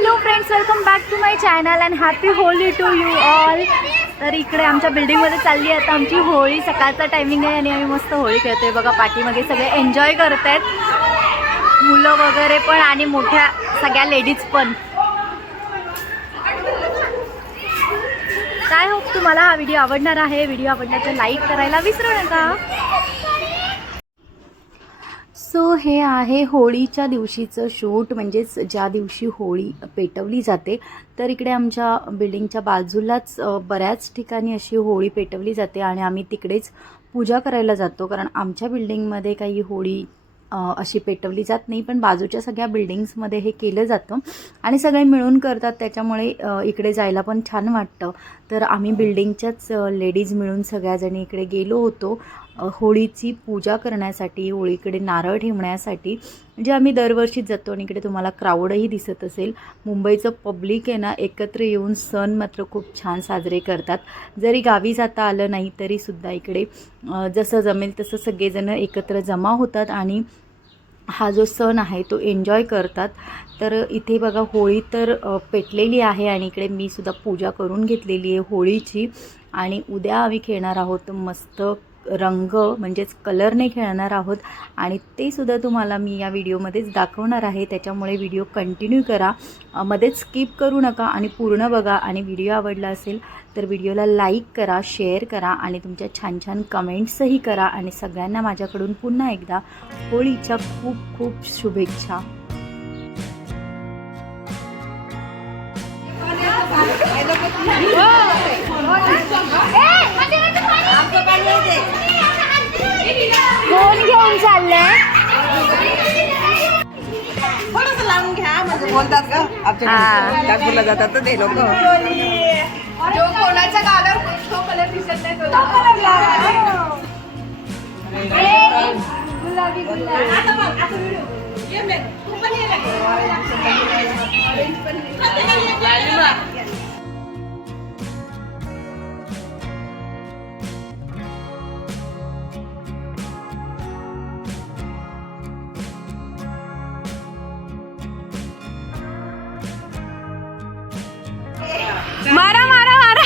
Hello friends welcome back to my channel and happy Holi to you all तर इकडे आमच्या बिल्डिंगमध्ये चालली आहे. आता आमची होळी सकाळचा टायमिंग आहे आणि आम्ही मस्त होळी खेळतोय. बघा पाठीमागे सगळे एन्जॉय करत आहेत मुलं वगैरे पण आणि मोठ्या सगळ्या लेडीज पण. काय होप तुम्हाला हा व्हिडिओ आवडणार आहे? व्हिडिओ आवडला तर लाईक करायला विसरू नका. सो हे आहे होळीच्या दिवशीचं शूट म्हणजेच ज्या दिवशी होळी पेटवली जाते तर इकडे आमच्या बिल्डिंगच्या बाजूलाच बऱ्याच ठिकाणी अशी होळी पेटवली जाते आणि आम्ही तिकडेच पूजा करायला जातो. कारण आमच्या बिल्डिंगमध्ये काही होळी अशी पेटवली जात नाही पण बाजूच्या सगळ्या बिल्डिंग्समध्ये हे केलं जातं आणि सगळे मिळून करतात. त्याच्यामुळे इकडे जायला पण छान वाटतं. तर आम्ही बिल्डिंगच्याच लेडीज मिळून सगळ्याजणी इकडे गेलो होतो. होळीची पूजा करण्यासाठी होळीकडे नारळ ठेवण्यासाठी जे आम्ही दरवर्षीच जातो आणि इकडे तुम्हाला क्राऊडही दिसत असेल मुंबईचं पब्लिक आहे ना एकत्र येऊन सण मात्र खूप छान साजरे करतात. जरी गावी जाता आलं नाही तरीसुद्धा इकडे जसं जमेल तसं सगळेजणं एकत्र जमा होतात आणि हा जो सण आहे तो एन्जॉय करतात. तर इथे बघा होळी तर पेटलेली आहे आणि इकडे मी सुद्धा पूजा करून घेतलेली आहे होळीची. आणि उद्या आम्ही खेळणार आहोत मस्त रंग म्हणजेच कलरने खेळणार आहोत. आणि ते सुद्धा तुम्हाला मी या व्हिडिओमध्येच दाखवणार आहे. त्याच्यामुळे व्हिडिओ कंटिन्यू करा. मध्येच स्किप करू नका आणि पूर्ण बघा. आणि व्हिडिओ आवडला असेल तर व्हिडिओला लाईक करा शेअर करा आणि तुमच्या छान छान कमेंट्सही करा. आणि सगळ्यांना माझ्याकडून पुन्हा एकदा होळीच्या खूप खूप शुभेच्छा. हो. कोण घेऊन चाललंय थोडंसं लावून घ्या म्हणजे बोलतात का हा. आमच्या नागपूरला जातात तर ते लोक. जो कोणाच्या गालावर तो कलर दिसत नाही तुला. गुलाबी गुलाबी मारा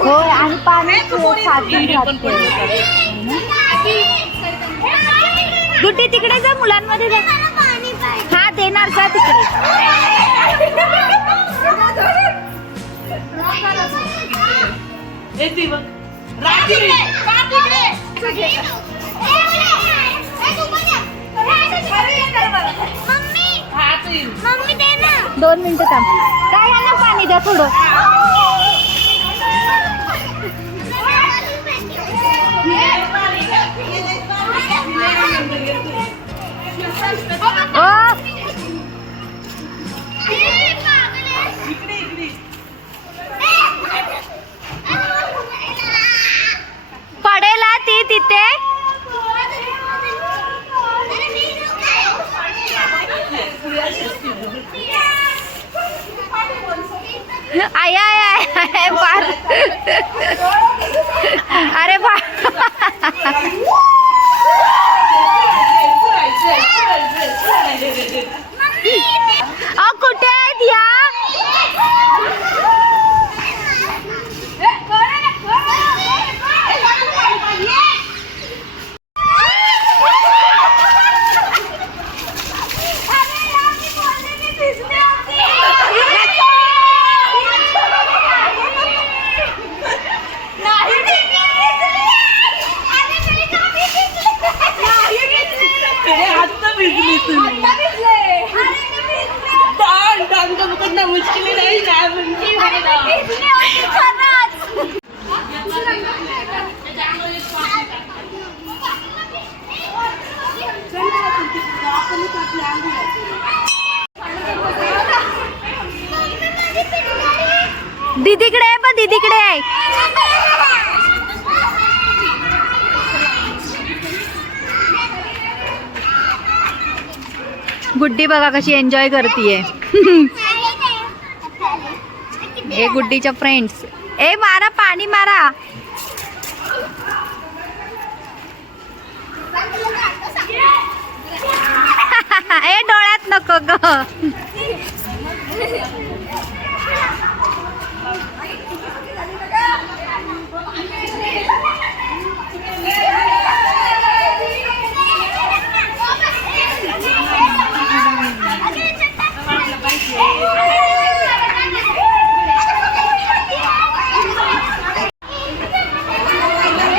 होय आणि पाणी साचून गुड्डी तिकडे जा मुलांमध्ये जा. हा देणार जा तिकडे. दोन मिनिटं थांब. काय यांना पाणी द्या थोडं. पडेला ती तिथे. आय आय आय आय पार अरे बा. अ कुठे आहेत या गुड्डी बघा कशी एन्जॉय करतीये. हे गुड्डीच्या फ्रेंड्स ए मारा पाणी मारा. ए डोळ्यात नको ग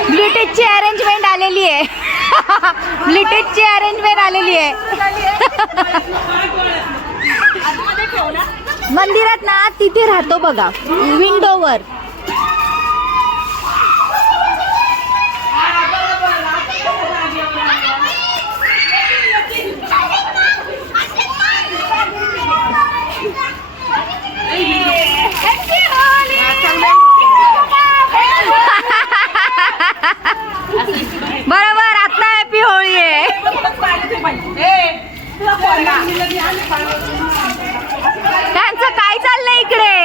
ब्लूटूथची अरेंजमेंट आलेली आहे ची अरेंजमेंट आलेली आहे. मंदिरात ना तिथे राहतो बघा विंडोवर बरोबर आता हॅपी होळी आहे त्यांचं काय चाललंय इकडे?